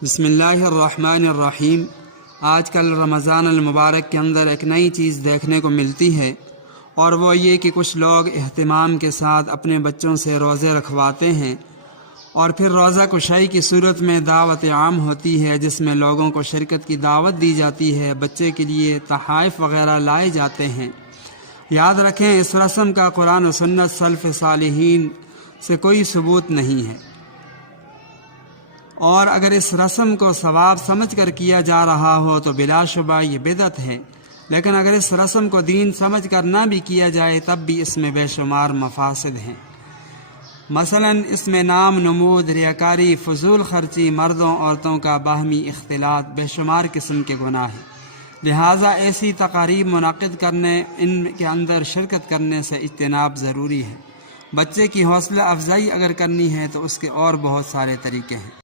बिस्मिल्लाहिर्रहमानिर्रहीम। आजकल रमज़ान अल मुबारक के अंदर एक नई चीज़ देखने को मिलती है और वो ये कि कुछ लोग एहतिमाम के साथ अपने बच्चों से रोज़े रखवाते हैं और फिर रोज़ा कुशाई की सूरत में दावत आम होती है जिसमें लोगों को शिरकत की दावत दी जाती है। बच्चे के लिए तहाइफ वग़ैरह लाए जाते हैं। याद रखें, इस रस्म का कुरान और सुन्नत सल्फ़ सालिहीन से कोई सबूत नहीं है और अगर इस रस्म को सवाब समझ कर किया जा रहा हो तो बिलाशुबा ये बिदअत है। लेकिन अगर इस रस्म को दीन समझ कर ना भी किया जाए तब भी इसमें बेशुमार मफासिद हैं। मसलन इसमें नाम नमूद, रियाकारी, फजूल खर्ची, मर्दों औरतों का बाहमी इख्तिलात, बेशुमार किस्म के गुनाह हैं। लिहाजा ऐसी तकारीब मुनक़िद करने, इनके अंदर शिरकत करने से इज्तिनाब ज़रूरी है। बच्चे की हौसला अफजाई अगर करनी है तो उसके और बहुत सारे तरीके हैं।